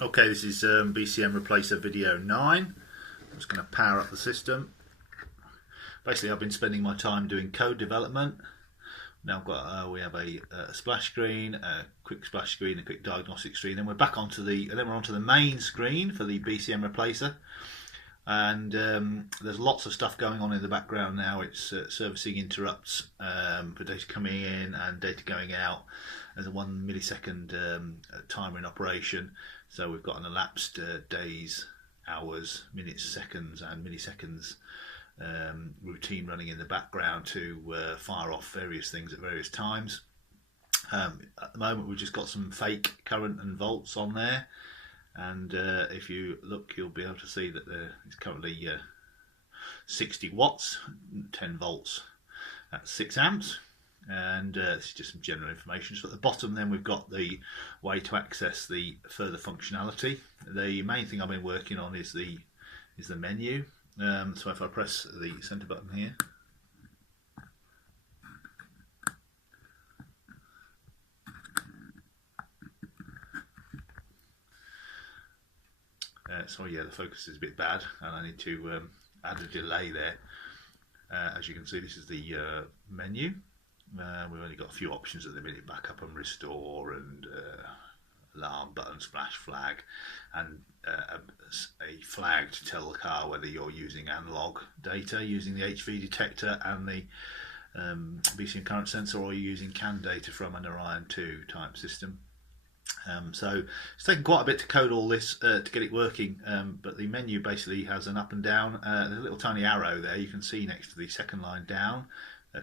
Okay, this is BCM Replacer video 9. I'm just going to power up the system. Basically, I've been spending my time doing code development. Now we have a splash screen, a quick splash screen, a quick diagnostic screen. Then we're back onto the main screen for the BCM Replacer. And there's lots of stuff going on in the background now. It's servicing interrupts for data coming in and data going out. There's a 1 millisecond timer in operation. So we've got an elapsed days, hours, minutes, seconds and milliseconds routine running in the background to fire off various things at various times. At the moment we've just got some fake current and volts on there, and if you look you'll be able to see that it's currently 60 watts, 10 volts at 6 amps. And this is just some general information. So at the bottom then we've got the way to access the further functionality. The main thing I've been working on is the menu. So if I press the center button here, sorry, yeah, the focus is a bit bad and I need to add a delay there. As you can see, this is the menu. We've only got a few options at the minute: backup and restore, and alarm button, splash flag, and a flag to tell the car whether you're using analog data using the HV detector and the BCM current sensor, or you're using CAN data from an Orion 2 type system. So it's taken quite a bit to code all this to get it working, but the menu basically has an up and down. There's a little tiny arrow there you can see next to the second line down.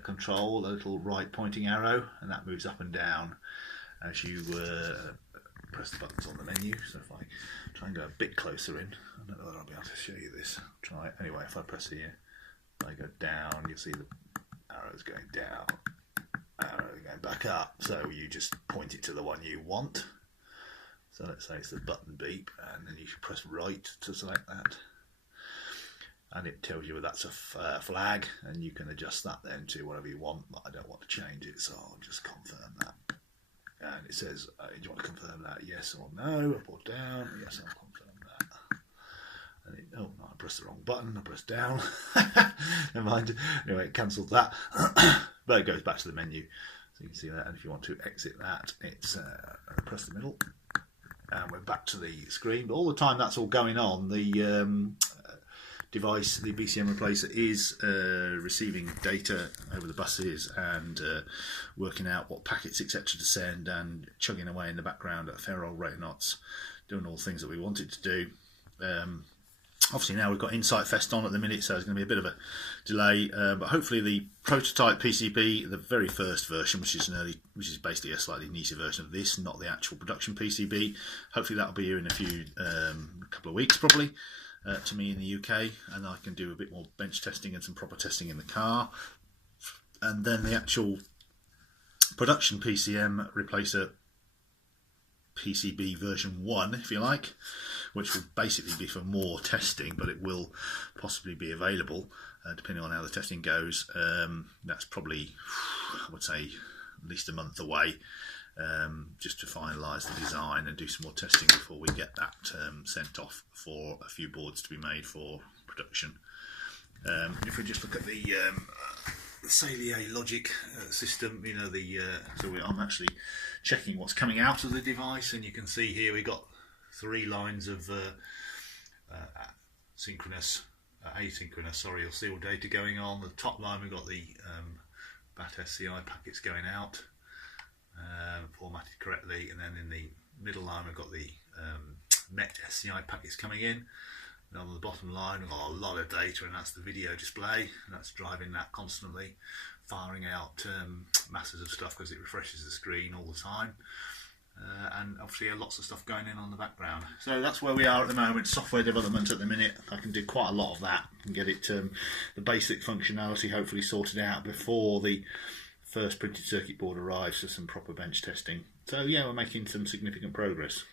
Control, a little right pointing arrow, and that moves up and down as you press the buttons on the menu. So if I try and go a bit closer in, I don't know whether I'll be able to show you this. Try it anyway. If I press here, if I go down, you'll see the arrows going down, arrow going back up. So you just point it to the one you want. So let's say it's the button beep, and then you should press right to select that. And it tells you that's a flag, and you can adjust that then to whatever you want, but I don't want to change it, so I'll just confirm that. And it says, do you want to confirm that, yes or no, up or down? Yes, I'll confirm that. And oh, no, I pressed the wrong button, I pressed down. Never mind. Anyway, it cancelled that. But it goes back to the menu, so you can see that. And if you want to exit that, it's press the middle, and we're back to the screen. But all the time that's all going on, the device, the BCM Replacer, is receiving data over the buses and working out what packets etc to send, and chugging away in the background at a fair old rate of knots, doing all the things that we want it to do. Obviously now we've got Insight Fest on at the minute, so there's going to be a bit of a delay, but hopefully the prototype PCB, the very first version, which is basically a slightly nicer version of this, not the actual production PCB, hopefully that'll be here in a couple of weeks probably. To me in the UK, and I can do a bit more bench testing and some proper testing in the car. And then the actual production BCM Replacer PCB version 1, if you like, which will basically be for more testing, but it will possibly be available depending on how the testing goes. That's probably, I would say, at least a month away. Just to finalise the design and do some more testing before we get that sent off for a few boards to be made for production. If we just look at the Salier logic system, you know, I'm actually checking what's coming out of the device, and you can see here we've got 3 lines of asynchronous or serial data going on. The top line we've got the BAT SCI packets going out, formatted correctly, and then in the middle line we've got the MET SCI packets coming in, and on the bottom line we've got a lot of data, and that's the video display, and that's driving that constantly, firing out masses of stuff because it refreshes the screen all the time, and obviously lots of stuff going in on the background. So that's where we are at the moment, software development at the minute. I can do quite a lot of that and get it the basic functionality hopefully sorted out before the first printed circuit board arrives for some proper bench testing. So yeah, we're making some significant progress.